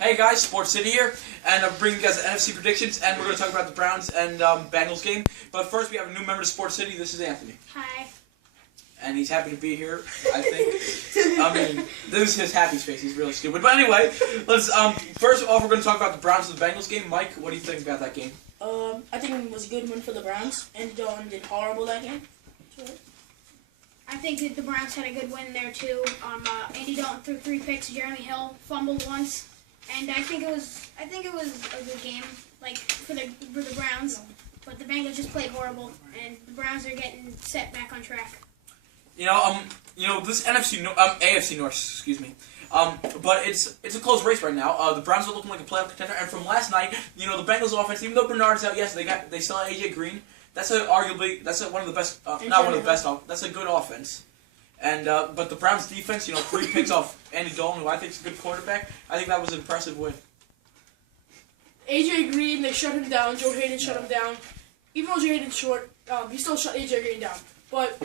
Hey guys, Sports City here, and I'm bringing you guys NFC predictions, and we're going to talk about the Browns and Bengals game. But first, we have a new member to Sports City. This is Anthony. Hi. And he's happy to be here, I think. I mean, this is his happy face. He's really stupid. But anyway, let's first off, we're going to talk about the Browns and the Bengals game. Mike, what do you think about that game? I think it was a good win for the Browns. Andy Dalton did horrible that game. I think that the Browns had a good win there too. Andy Dalton threw 3 picks. Jeremy Hill fumbled once, and I think it was a good game, like for the Browns. But the Bengals just played horrible, and the Browns are getting set back on track. This AFC North, excuse me. But it's a close race right now. The Browns are looking like a playoff contender, and from last night, the Bengals offense, even though Bernard's out, yes, they still have AJ Green. That's one of the best, not one of the best. That's a good offense, and but the Browns defense, 3 picks off Andy Dalton, who I think is a good quarterback. I think that was an impressive win. AJ Green, they shut him down. Joe Hayden shut him down. Even though Joe Hayden's short, he still shut AJ Green down. But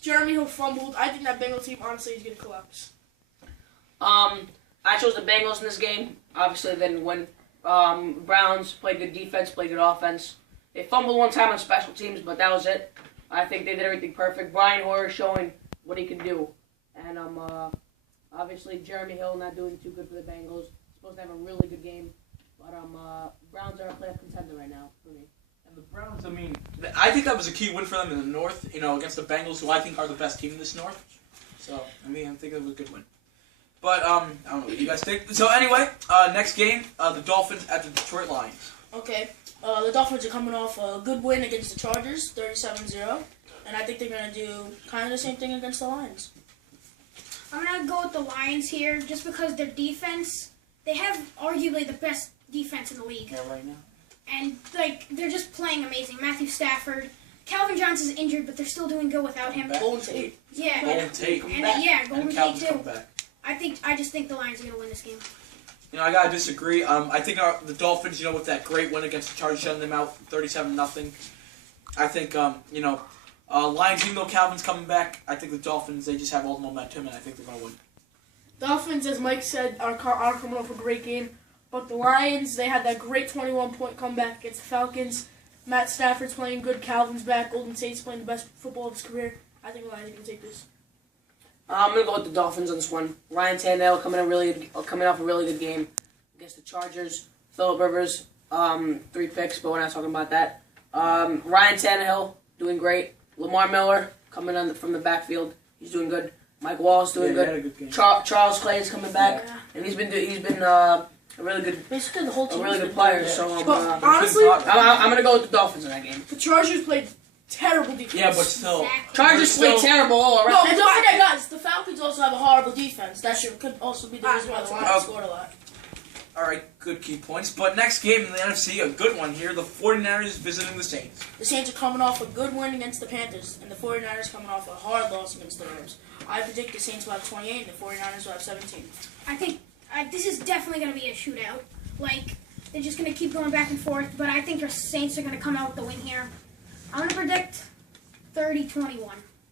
Jeremy Hill fumbled. I think that Bengals team, honestly, is going to collapse. I chose the Bengals in this game. Obviously, they didn't win. Browns played good defense, played good offense. They fumbled one time on special teams, but that was it. I think they did everything perfect. Brian Hoyer showing what he can do. And obviously, Jeremy Hill not doing too good for the Bengals. Supposed to have a really good game. But Browns are a playoff contender right now for me. And the Browns, I think that was a key win for them in the North, against the Bengals, who I think are the best team in this North. So, I think it was a good win. But, I don't know what you guys think. So, anyway, next game, the Dolphins at the Detroit Lions. Okay. The Dolphins are coming off a good win against the Chargers, 37-0. And I think they're going to do kind of the same thing against the Lions. I'm going to go with the Lions here, just because their defense, they have arguably the best defense in the league. Yeah, right now. And, they're just playing amazing. Matthew Stafford. Calvin Johnson's injured, but they're still doing good without him. Golden Tate. Yeah. Golden Tate. Golden Tate, too. Back. I just think the Lions are going to win this game. I gotta disagree. I think the Dolphins, with that great win against the Chargers, shutting them out 37-0. I think, Lions, even though Calvin's coming back, I think the Dolphins, they just have all the momentum, and I think they're gonna win. Dolphins, as Mike said, are coming off a great game. But the Lions, they had that great 21-point comeback against the Falcons. Matt Stafford's playing good. Calvin's back. Golden Tate's playing the best football of his career. I think the Lions are going to take this. I'm going to go with the Dolphins on this one. Ryan Tannehill coming off a really good game against the Chargers. Phillip Rivers, 3 picks, but we're not talking about that. Ryan Tannehill doing great. Lamar Miller coming from the backfield. He's doing good. Mike Wallace doing good. Had a good game. Charles Clay is coming back, and he's been a really good, basically the whole team. A really good player. Yeah. So honestly, I'm going to go with the Dolphins in that game. The Chargers played terrible defense. Yeah, but still. Exactly. Chargers played terrible all around. No, and don't forget, guys, the Falcons also have a horrible defense. That could also be the reason why the Lions scored a lot. Alright, good key points. But next game in the NFC, a good one here. The 49ers visiting the Saints. The Saints are coming off a good win against the Panthers, and the 49ers coming off a hard loss against the Rams. I predict the Saints will have 28, and the 49ers will have 17. I think this is definitely going to be a shootout. They're just going to keep going back and forth, but I think the Saints are going to come out with the win here. I'm going to predict 30-21.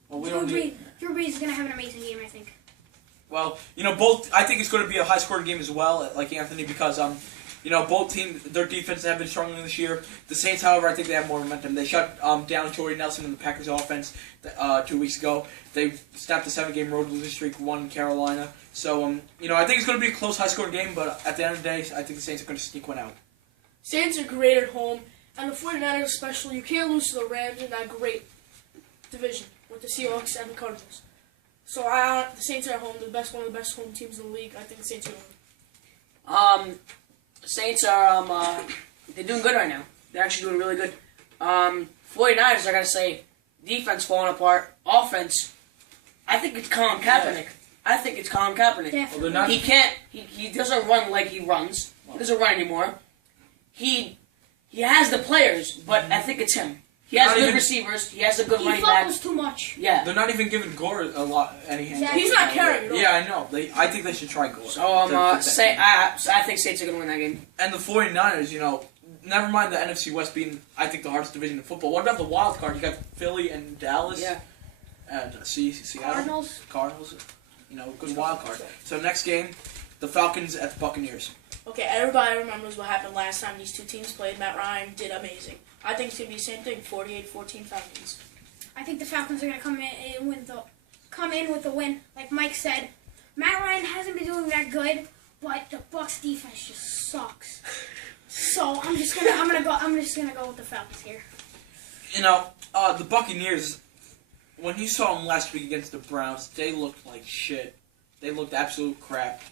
Well, Drew Brees is going to have an amazing game, I think. Well, I think it's going to be a high-scoring game as well, like Anthony, because, both teams, their defenses have been struggling this year. The Saints, however, I think they have more momentum. They shut down Jordy Nelson and the Packers offense 2 weeks ago. They snapped a 7-game road losing streak, won in Carolina. So, I think it's going to be a close, high-scoring game, but at the end of the day, I think the Saints are going to sneak one out. Saints are great at home, and the 49ers especially. You can't lose to the Rams in that great division with the Seahawks and the Cardinals. So the Saints are at home, one of the best home teams in the league. I think the Saints are The Saints are they're doing good right now. They're actually doing really good. 49ers, I gotta say, defense falling apart. Offense, I think it's Colin Kaepernick. I think it's Colin Kaepernick. Well, He doesn't run like he runs. He doesn't run anymore. He has the players, but I think it's him. He has good receivers. He has a good running back. He fumbles too much. Yeah. They're not even giving Gore any hands. Exactly. He's not carrying it all. Yeah, I know. I think they should try Gore. So I think Saints are going to win that game. And the 49ers, never mind the NFC West being, I think, the hardest division in football. What about the wild card? You got Philly and Dallas. Yeah. And Seattle. Cardinals. Good wild card. So next game, the Falcons at the Buccaneers. Okay, everybody remembers what happened last time these two teams played. Matt Ryan did amazing. I think it's going to be the same thing, 48-14 Falcons. I think the Falcons are going to come in with the win. Like Mike said, Matt Ryan hasn't been doing that good, but the Bucs defense just sucks. So I'm just gonna go with the Falcons here. The Buccaneers, when you saw them last week against the Browns, they looked like shit. They looked absolute crap.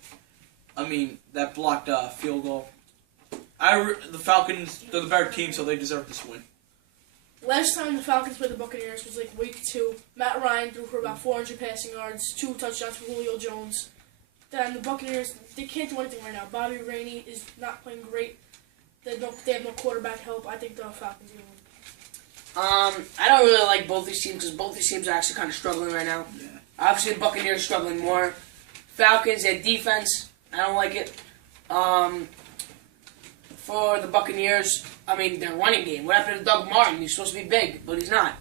I mean, that blocked field goal. The Falcons, they're the better team, so they deserve this win. Last time the Falcons played the Buccaneers was like week 2. Matt Ryan threw for about 400 passing yards, 2 touchdowns for Julio Jones. Then the Buccaneers, they can't do anything right now. Bobby Rainey is not playing great. They have no quarterback help. I think the Falcons are going to win. I don't really like both these teams because both these teams are actually kind of struggling right now. Yeah. Obviously, the Buccaneers are struggling more. Falcons, their defense, I don't like it. For the Buccaneers, I mean, their running game. What happened to Doug Martin? He's supposed to be big, but he's not.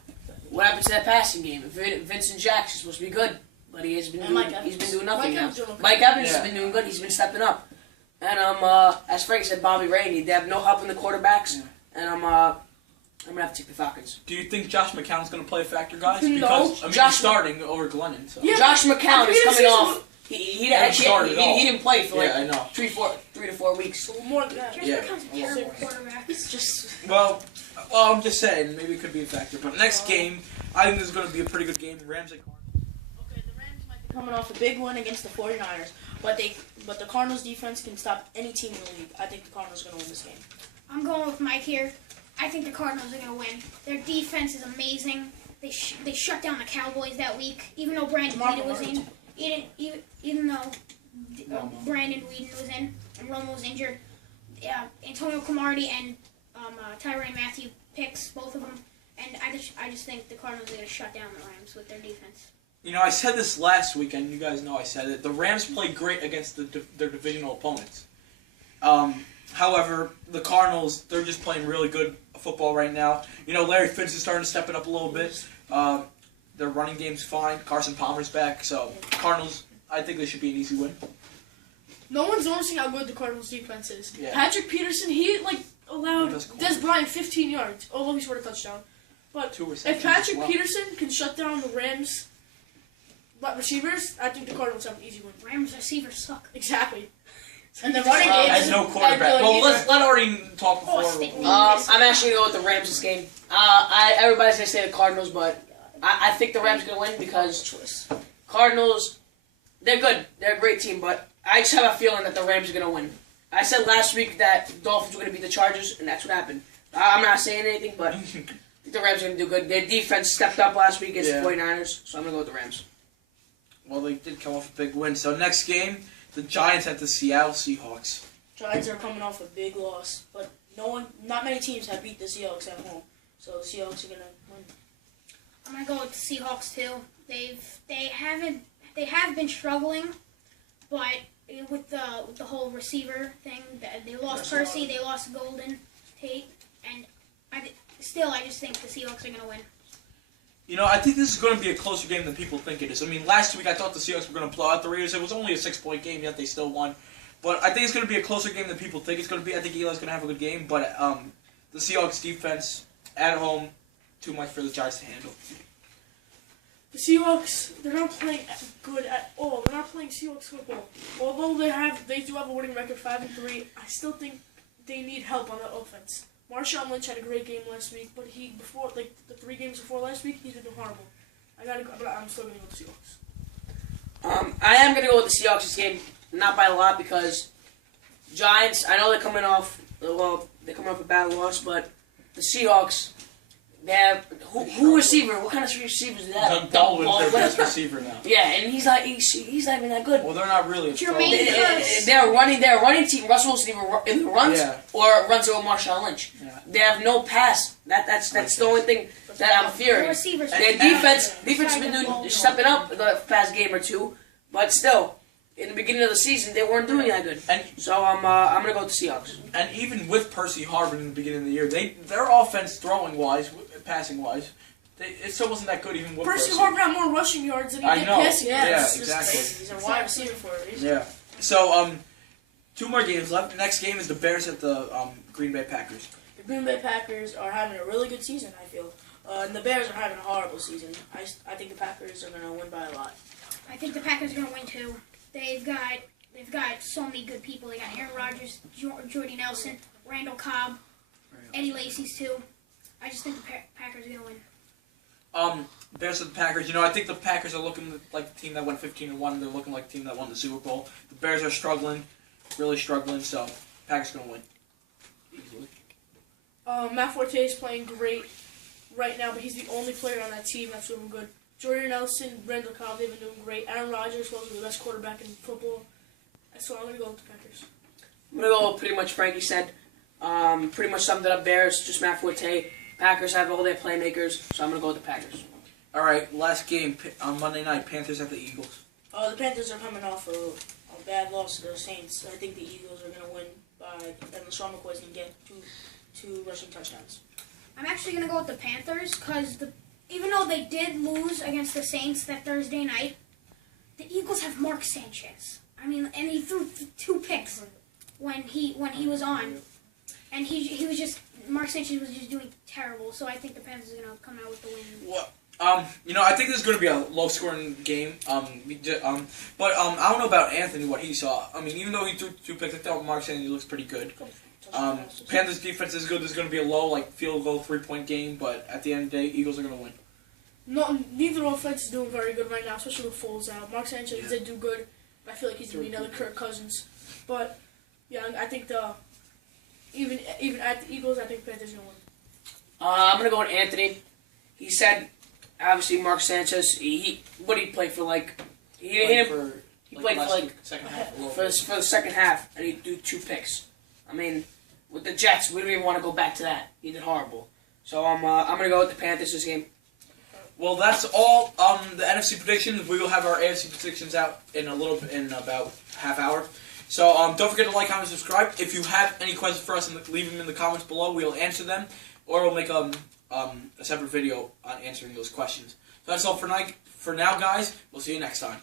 What happened to that passing game? Vincent Jackson's supposed to be good, but he's been doing nothing now. Mike Evans has been doing good. He's been stepping up. And as Frank said, Bobby Rainey, they have no help in the quarterbacks. Yeah. And I'm gonna have to take the Falcons. Do you think Josh McCown's gonna play a factor, guys? No. Because he's starting over Glennon. So. Yeah, Josh McCown is coming off. He didn't play for like I know. 3 to 4 weeks. More than that. Josh McCown's a terrible quarterback. It's just... Well, I'm just saying, maybe it could be a factor. But next game, I think this is going to be a pretty good game. Rams and Cardinals. Okay, the Rams might be coming off a big win against the 49ers, but the Cardinals defense can stop any team in the league. I think the Cardinals are going to win this game. I'm going with Mike here. I think the Cardinals are going to win. Their defense is amazing. They shut down the Cowboys that week, even though Brandon Weeden was in. Even though Brandon Weeden was in and Romo was injured, Antonio Cromartie and Tyrann Mathieu picks, both of them, and I just think the Cardinals are going to shut down the Rams with their defense. I said this last week, and you guys know I said it. The Rams play great against their divisional opponents. However, the Cardinals, they're just playing really good football right now. Larry Fitz is starting to step it up a little bit. Their running game's fine. Carson Palmer's back. So, Cardinals, I think this should be an easy win. No one's noticing how good the Cardinals defense is. Yeah. Patrick Peterson, he allowed Des Bryant 15 yards, although he scored a touchdown. But if Patrick Peterson can shut down the Rams receivers, I think the Cardinals have an easy win. Rams receivers suck. Exactly. And the running game has no quarterback. Well, let Artie talk before. I'm actually going to go with the Rams this game. Everybody's going to say the Cardinals, but I think the Rams are going to win because Cardinals, they're good. They're a great team, but I just have a feeling that the Rams are going to win. I said last week that the Dolphins were going to beat the Chargers, and that's what happened. I'm not saying anything, but I think the Rams are going to do good. Their defense stepped up last week against the 49ers, so I'm going to go with the Rams. Well, they did come off a big win. So next game, the Giants at the Seattle Seahawks. Giants are coming off a big loss, but not many teams have beat the Seahawks at home, so the Seahawks are going to win. I'm going to go with the Seahawks too. They have been struggling, but with the whole receiver thing, they lost Percy, they lost Golden Tate, and I just think the Seahawks are going to win. I think this is going to be a closer game than people think it is. I mean, last week I thought the Seahawks were going to blow out the Raiders. It was only a 6-point game, yet they still won. But I think it's going to be a closer game than people think it's going to be. I think Eli's going to have a good game, but the Seahawks defense at home, too much for the Giants to handle. The Seahawks, they're not playing good at all. They're not playing Seahawks football. Although they do have a winning record 5-3, I still think they need help on that offense. Marshawn Lynch had a great game last week, but the 3 games before last week, he did horrible. But I'm still going to go with the Seahawks. I am going to go with the Seahawks this game, not by a lot, because Giants, I know they're coming off a bad loss, but the Seahawks, they have who receiver? What kind of receivers do they have? Doug Baldwin's their best receiver now. Yeah, and he's not even that good. Well, they're not really. They're a running team. Russell Wilson either runs or runs over Marshawn Lynch. Yeah. They have no pass. That's the only thing that I'm fearing. Their defense has been stepping up the past game or two, but still, in the beginning of the season, they weren't doing that good. So I'm gonna go with the Seahawks. And even with Percy Harvin in the beginning of the year, their offense, throwing wise, passing wise, it still wasn't that good even with Percy. Harvin had more rushing yards than he did passing yards. Yeah, exactly. He's a wide receiver for a reason. Yeah. So 2 more games left. Next game is the Bears at the Green Bay Packers. The Green Bay Packers are having a really good season, I feel. And the Bears are having a horrible season. I think the Packers are going to win by a lot. I think the Packers are going to win too. They've got so many good people. They got Aaron Rodgers, Jordy Nelson, Randall Cobb, Eddie Lacy's too. I just think the Packers are going to win. Bears at the Packers. I think the Packers are looking like the team that went 15-1. They're looking like the team that won the Super Bowl. The Bears are struggling, really struggling. So Packers are going to win. Easily. Matt Forte is playing great right now, but he's the only player on that team that's doing good. Jordy Nelson, Randall Cobb, they've been doing great. Aaron Rodgers was the best quarterback in football. So I'm going to go with the Packers. I'm going to go pretty much Frankie said. Pretty much summed it up. Bears, just Matt Forte. Packers have all their playmakers, so I'm going to go with the Packers. All right, last game on Monday night, Panthers at the Eagles. The Panthers are coming off a bad loss to the Saints. I think the Eagles are going to win and LaShawn McCoy's going to get two rushing touchdowns. I'm actually going to go with the Panthers because even though they did lose against the Saints that Thursday night, the Eagles have Mark Sanchez. I mean, and he threw 2 picks when he was on, and he was just Mark Sanchez was just doing terrible. So I think the Panthers are going to come out with the win. What? I think this is going to be a low-scoring game. But I don't know about Anthony, what he saw. I mean, even though he threw 2 picks, I thought Mark Sanchez looks pretty good. Panthers defense is good. There's going to be a low, field goal, 3-point game. But at the end of the day, Eagles are going to win. No, neither offense is doing very good right now, especially with Foles out. Mark Sanchez did do good, but I feel like he's going to be another Kirk Cousins. But yeah, I think even at the Eagles, I think Panthers are going to win. I'm going to go with Anthony. He said, obviously, Mark Sanchez, what did he play for, He played for second half. for the second half, and he threw 2 picks. I mean, with the Jets, we don't even want to go back to that. He did horrible. So I'm going to go with the Panthers this game. Well, that's all the NFC predictions. We will have our AFC predictions out in about half hour. So don't forget to like, comment, subscribe. If you have any questions for us, leave them in the comments below. We'll answer them, or we'll make a separate video on answering those questions. So that's all for now, guys. We'll see you next time.